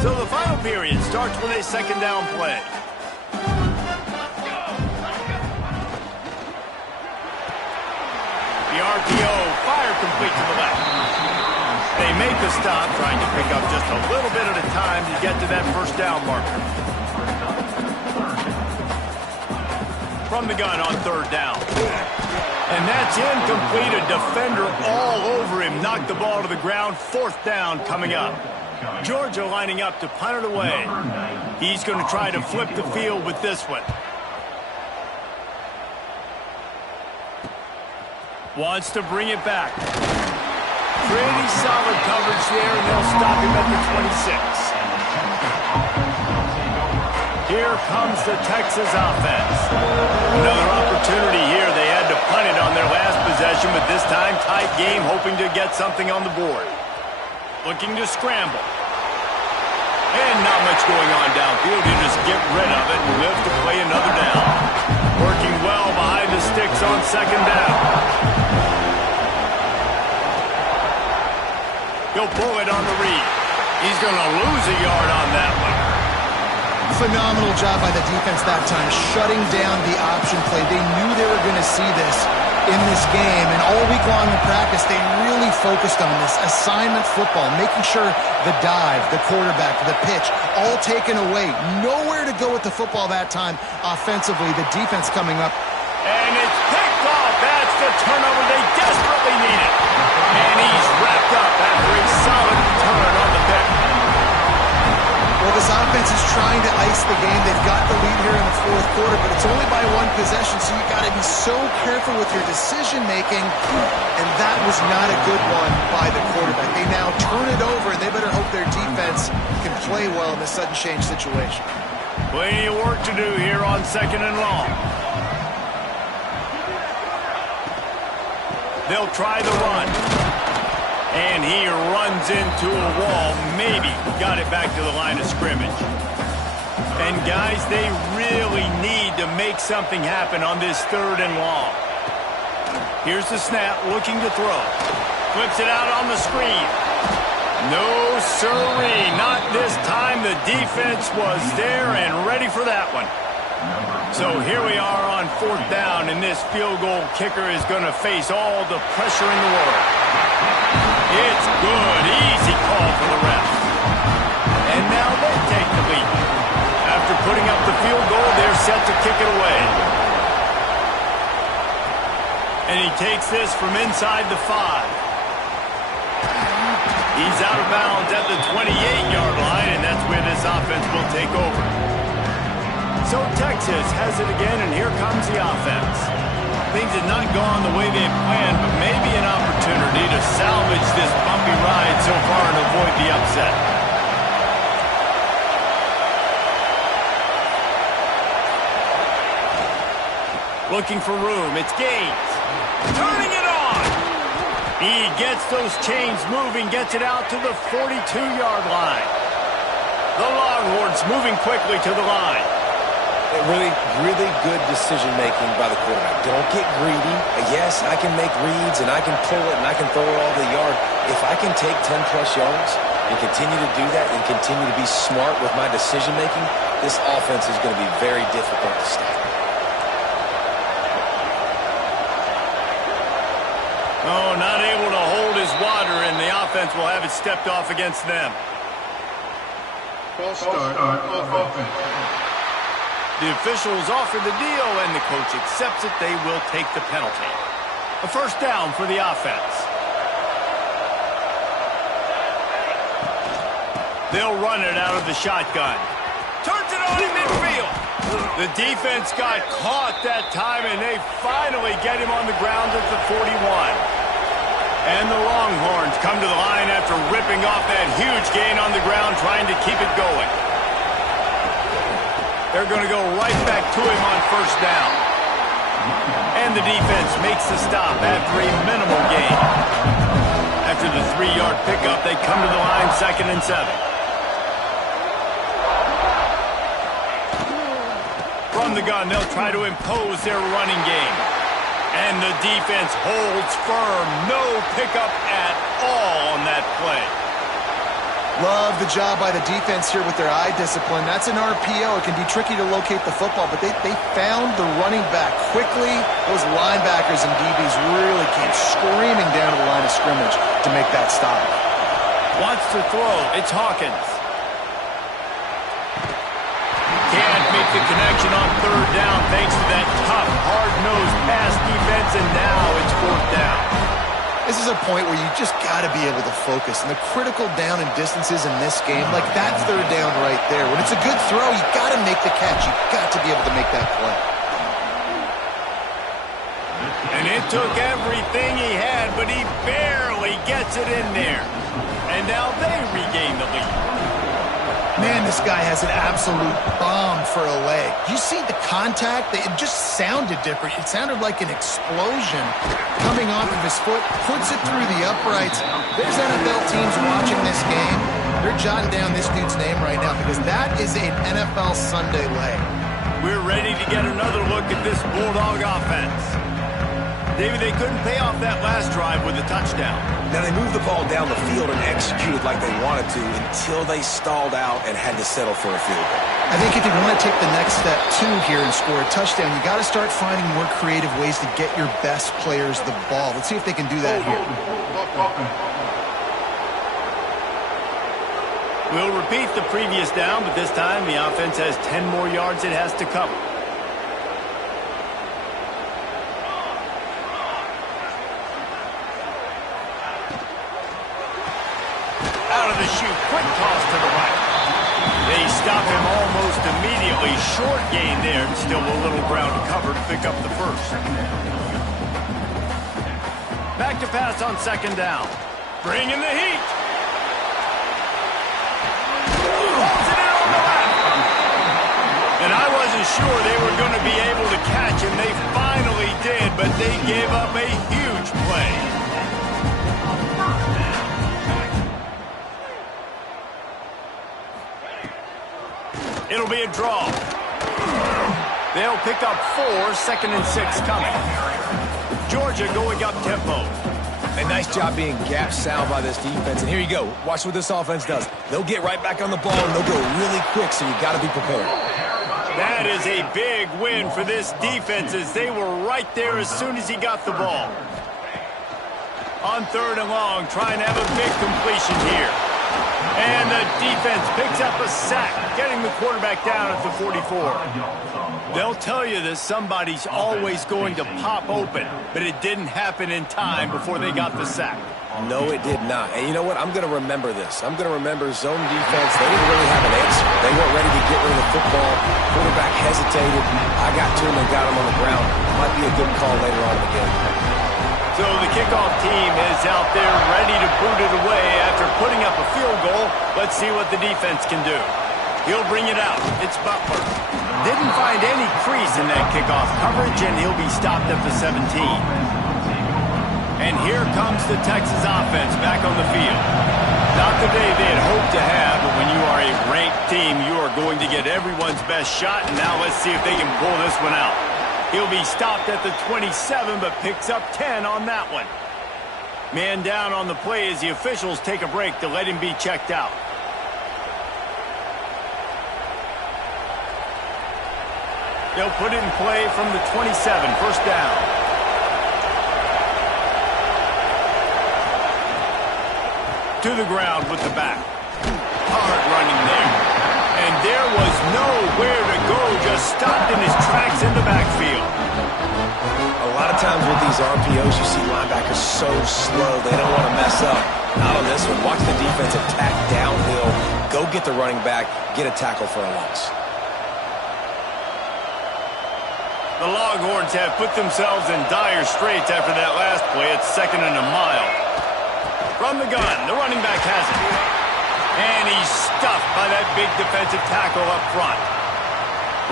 So the final period starts with a 2nd down play. The RPO fire complete to the left. They make the stop, trying to pick up just a little bit at a time to get to that first down marker. From the gun on third down. And that's incomplete. A defender all over him. Knocked the ball to the ground. Fourth down coming up. Georgia lining up to punt it away. He's going to try to flip the field with this one. Wants to bring it back. Pretty solid coverage there, and they'll stop him at the 26. Here comes the Texas offense. Another opportunity here. They had to punt it on their last possession, but this time tight game, hoping to get something on the board. Looking to scramble. And not much going on downfield. You just get rid of it and live to play another down. Working well behind the sticks on second down. He'll pull it on the read. He's going to lose a yard on that one. Phenomenal job by the defense that time, shutting down the option play. They knew they were going to see this in this game, and all week long in practice, they really focused on this assignment football, making sure the dive, the quarterback, the pitch, all taken away. Nowhere to go with the football that time offensively. The defense coming up. And it's picked off. That's the turnover they desperately needed. And he's wrapped up after a solid return on the pick. Well, this offense is trying to ice the game. They've got the lead here in the fourth quarter, but it's only by one possession, so you've got to be so careful with your decision-making, and that was not a good one by the quarterback. They now turn it over, and they better hope their defense can play well in this sudden change situation. Plenty of work to do here on second and long. They'll try the run. And he runs into a wall. Maybe got it back to the line of scrimmage. And guys, they really need to make something happen on this third and long. Here's the snap, looking to throw. Flips it out on the screen. No siree, not this time. The defense was there and ready for that one. So here we are on fourth down, and this field goal kicker is going to face all the pressure in the world. It's good. Easy call for the ref. And now they take the lead. After putting up the field goal, they're set to kick it away. And he takes this from inside the 5. He's out of bounds at the 28-yard line, and that's where this offense will take over. So Texas has it again, and here comes the offense. Things have not gone the way they had planned, but maybe an opportunity to salvage this bumpy ride so far and avoid the upset. Looking for room. It's Gaines. Turning it on. He gets those chains moving, gets it out to the 42-yard line. The Longhorns moving quickly to the line. Really, really good decision-making by the quarterback. Don't get greedy. Yes, I can make reads, and I can pull it, and I can throw it all the yard. If I can take 10-plus yards and continue to do that and continue to be smart with my decision-making, this offense is going to be very difficult to stop. Oh, not able to hold his water, and the offense will have it stepped off against them. False start of offense. The officials offer the deal, and the coach accepts it. They will take the penalty. A first down for the offense. They'll run it out of the shotgun. Turns it on in midfield. The defense got caught that time, and they finally get him on the ground at the 41. And the Longhorns come to the line after ripping off that huge gain on the ground, trying to keep it going. They're going to go right back to him on first down. And the defense makes the stop after a minimal gain. After the 3-yard pickup, they come to the line second and 7. From the gun, they'll try to impose their running game. And the defense holds firm. No pickup at all on that play. Love the job by the defense here with their eye discipline. That's an RPO. It can be tricky to locate the football, but they found the running back quickly. Those linebackers and DBs really came screaming down to the line of scrimmage to make that stop. Wants to throw. It's Hawkins. Can't make the connection on third down thanks to that tough, hard-nosed pass defense, and now it's fourth down. This is a point where you just got to be able to focus. And the critical down and distances in this game, like that third down right there. When it's a good throw, you got to make the catch. You got to be able to make that play. And it took everything he had, but he barely gets it in there. And now they regain the lead. Man, this guy has an absolute bomb for a leg. You see the contact? It just sounded different. It sounded like an explosion coming off of his foot, puts it through the uprights. There's NFL teams watching this game. They're jotting down this dude's name right now because that is an NFL Sunday leg. We're ready to get another look at this Bulldog offense. David, they couldn't pay off that last drive with a touchdown. Now, they moved the ball down the field and executed like they wanted to until they stalled out and had to settle for a field goal. I think if you want to take the next step, too, here and score a touchdown, you got to start finding more creative ways to get your best players the ball. Let's see if they can do that here. We'll repeat the previous down, but this time the offense has 10 more yards it has to cover. Out of the chute, quick toss to the right. They stop him almost immediately. Short gain there, and still a little ground to cover to pick up the first. Back to pass on second down. Bring in the heat. Pulls it in on the left. And I wasn't sure they were going to be able to catch him. They finally did, but they gave up a huge play. It'll be a draw. They'll pick up 4, 2nd and 6 coming. Georgia going up tempo. A nice job being gap sound by this defense. And here you go. Watch what this offense does. They'll get right back on the ball, and they'll go really quick, so you got to be prepared. That is a big win for this defense as they were right there as soon as he got the ball. On third and long, trying to have a big completion here. And the defense picks up a sack, getting the quarterback down at the 44. They'll tell you that somebody's always going to pop open, but it didn't happen in time before they got the sack. No, it did not. And you know what? I'm going to remember this. I'm going to remember zone defense. They didn't really have an answer. They weren't ready to get rid of the football. Quarterback hesitated. I got to him and got him on the ground. Might be a good call later on in the game. So the kickoff team is out there ready to boot it away after putting up a field goal. Let's see what the defense can do. He'll bring it out. It's Butler. Didn't find any crease in that kickoff coverage, and he'll be stopped at the 17. And here comes the Texas offense back on the field. Not the day they had hoped to have, but when you are a ranked team, you are going to get everyone's best shot, and now let's see if they can pull this one out. He'll be stopped at the 27, but picks up 10 on that one. Man down on the play as the officials take a break to let him be checked out. They'll put it in play from the 27, first down. To the ground with the back. Hard running there. And there was nowhere to go, just stopped in his tracks in the backfield. A lot of times with these RPOs, you see linebackers so slow, they don't want to mess up. Not on this one. Watch the defense attack downhill, go get the running back, get a tackle for a loss. The Longhorns have put themselves in dire straits after that last play. It's 2nd and a mile. From the gun, the running back has it. And he's stuffed by that big defensive tackle up front.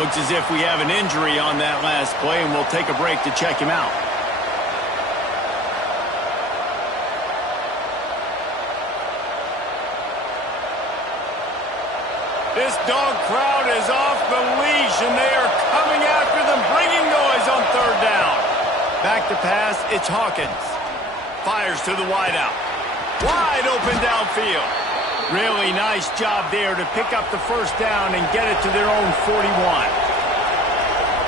Looks as if we have an injury on that last play, and we'll take a break to check him out. This dog crowd is off the leash, and they are coming after them, bringing noise on third down. Back to pass, it's Hawkins. Fires to the wideout. Wide open downfield. Really nice job there to pick up the first down and get it to their own 41.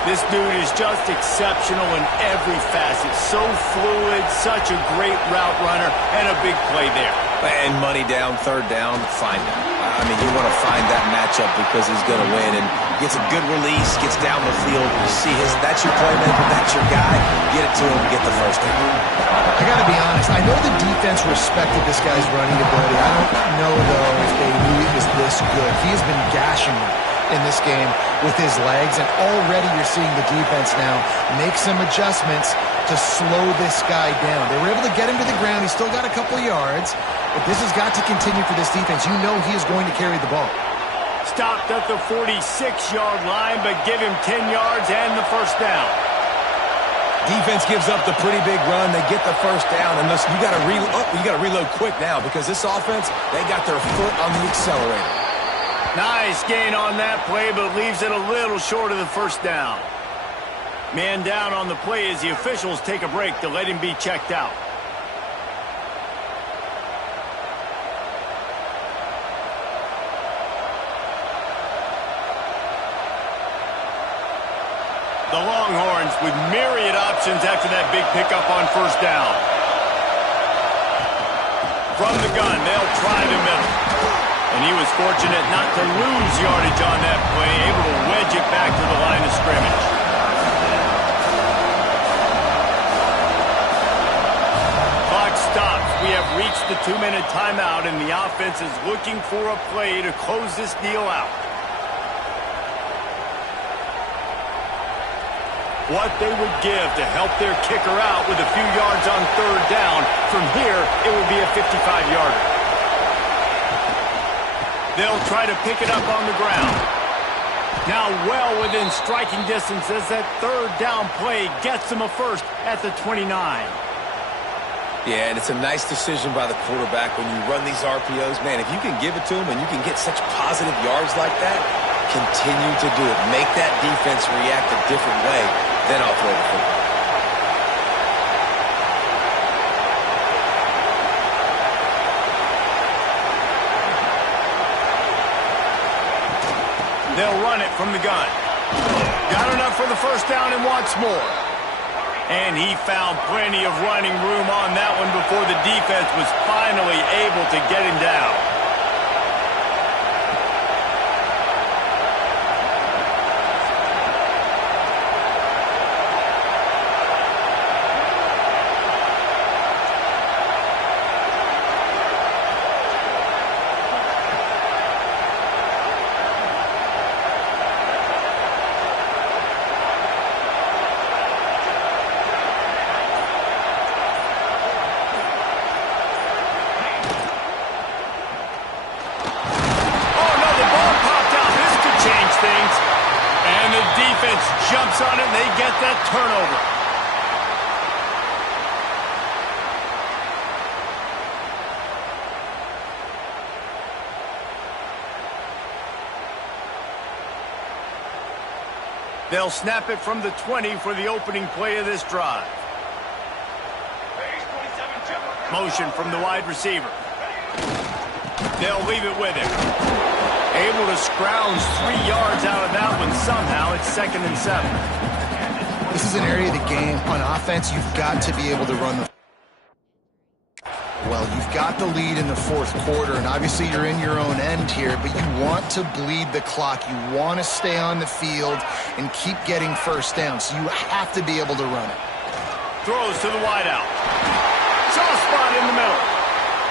This dude is just exceptional in every facet. So fluid, such a great route runner, and a big play there. And money down, third down, find him. I mean, you want to find that matchup because he's going to win. And gets a good release, gets down the field. You see that's your playmaker, that's your guy. Get it to him, get the first down. I got to be honest. I know the defense respected this guy's running ability. I don't know, though, if they knew he was this good. He has been gashing them in this game with his legs, and already you're seeing the defense now make some adjustments to slow this guy down. They were able to get him to the ground. He's still got a couple yards, but this has got to continue for this defense. You know he is going to carry the ball. Stopped at the 46-yard line, but give him 10 yards and the first down. Defense gives up the pretty big run. They get the first down, and you got to reload quick now because this offense, they got their foot on the accelerator. Nice gain on that play, but leaves it a little short of the first down. Man down on the play as the officials take a break to let him be checked out. The Longhorns with myriad options after that big pickup on first down. From the gun, they'll try the middle. And he was fortunate not to lose yardage on that play, able to wedge it back to the line of scrimmage. Clock stops. We have reached the 2-minute timeout, and the offense is looking for a play to close this deal out. What they would give to help their kicker out with a few yards on third down. From here, it will be a 55-yarder. They'll try to pick it up on the ground. Now well within striking distance as that third down play gets them a first at the 29. Yeah, and it's a nice decision by the quarterback when you run these RPOs. Man, if you can give it to him and you can get such positive yards like that, continue to do it. Make that defense react a different way. Then I'll throw the football. They'll run it from the gun. Got enough for the first down and wants more. And he found plenty of running room on that one before the defense was finally able to get him down. Jumps on it, and they get that turnover. They'll snap it from the 20 for the opening play of this drive. Motion from the wide receiver. They'll leave it with him. Able to scrounge 3 yards out of that one somehow. It's 2nd and 7. This is an area of the game on offense you've got to be able to run the well. You've got the lead in the fourth quarter, and obviously you're in your own end here, but you want to bleed the clock. You want to stay on the field and keep getting first down, so you have to be able to run it. Throws to the wideout. Soft spot in the middle.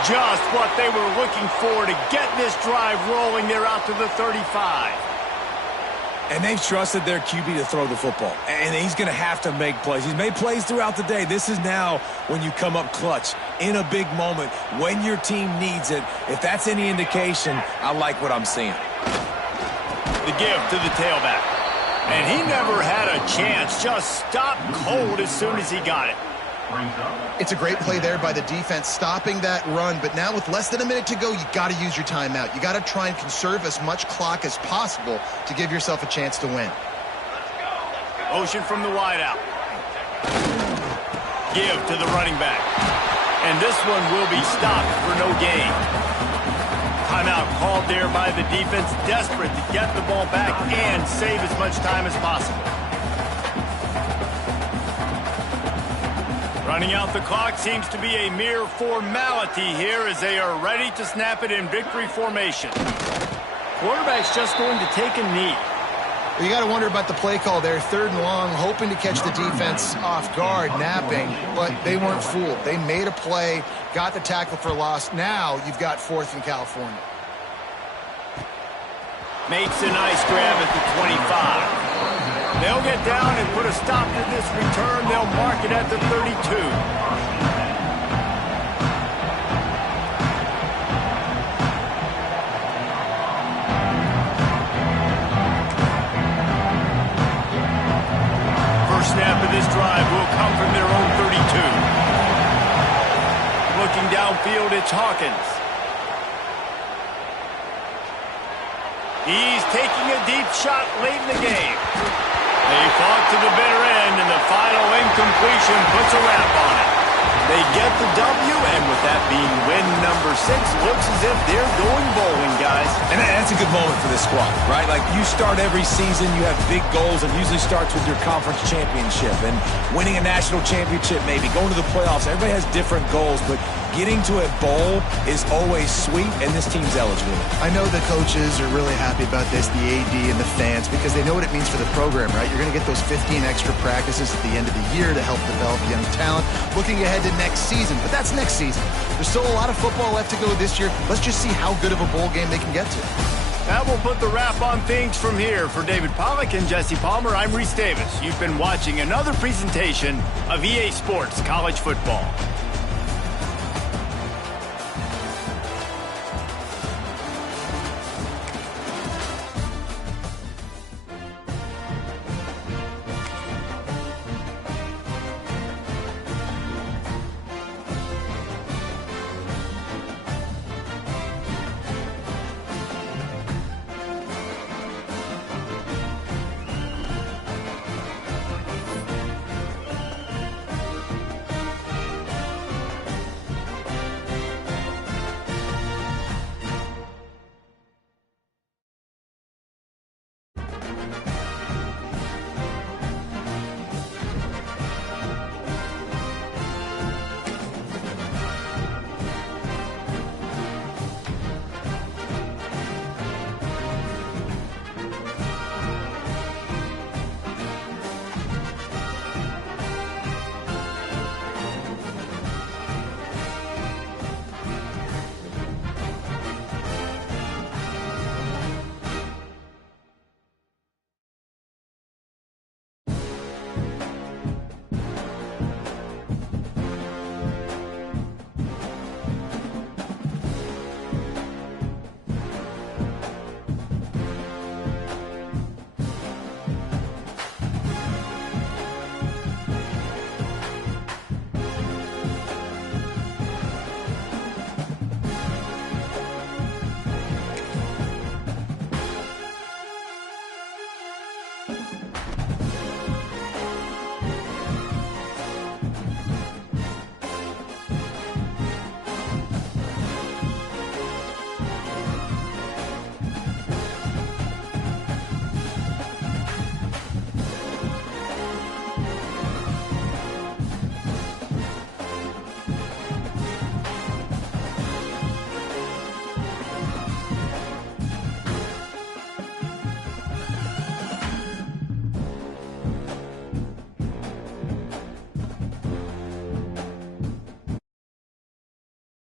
Just what they were looking for to get this drive rolling. They're out to the 35. And they've trusted their QB to throw the football. And he's going to have to make plays. He's made plays throughout the day. This is now when you come up clutch in a big moment when your team needs it. If that's any indication, I like what I'm seeing. The give to the tailback. And he never had a chance. Just stopped cold as soon as he got it. It's a great play there by the defense, stopping that run. But now with less than a minute to go, you got to use your timeout. You got to try and conserve as much clock as possible to give yourself a chance to win. Motion from the wideout. Give to the running back. And this one will be stopped for no gain. Timeout called there by the defense, desperate to get the ball back and save as much time as possible. Running out the clock seems to be a mere formality here as they are ready to snap it in victory formation. Quarterback's just going to take a knee. Well, you got to wonder about the play call there. 3rd and long, hoping to catch the defense off guard, napping, but they weren't fooled. They made a play, got the tackle for loss. Now you've got 4th in California. Makes a nice grab at the 25. They'll get down and put a stop to this return. They'll mark it at the 32. First snap of this drive will come from their own 32. Looking downfield, it's Hawkins. He's taking a deep shot late in the game. They fought to the bitter end, and the final incompletion puts a wrap on it. They get the W, and with that being win number 6, looks as if they're going bowling, guys. And that's a good moment for this squad, right? Like, you start every season, you have big goals, and usually starts with your conference championship and winning a national championship, maybe going to the playoffs. Everybody has different goals, but getting to a bowl is always sweet, and this team's eligible. I know the coaches are really happy about this, the AD and the fans, because they know what it means for the program, right? You're going to get those 15 extra practices at the end of the year to help develop young talent. Looking ahead to next season, but that's next season. There's still a lot of football left to go this year. Let's just see how good of a bowl game they can get to. That will put the wrap on things from here. For David Pollack and Jesse Palmer, I'm Reese Davis. You've been watching another presentation of EA Sports College Football.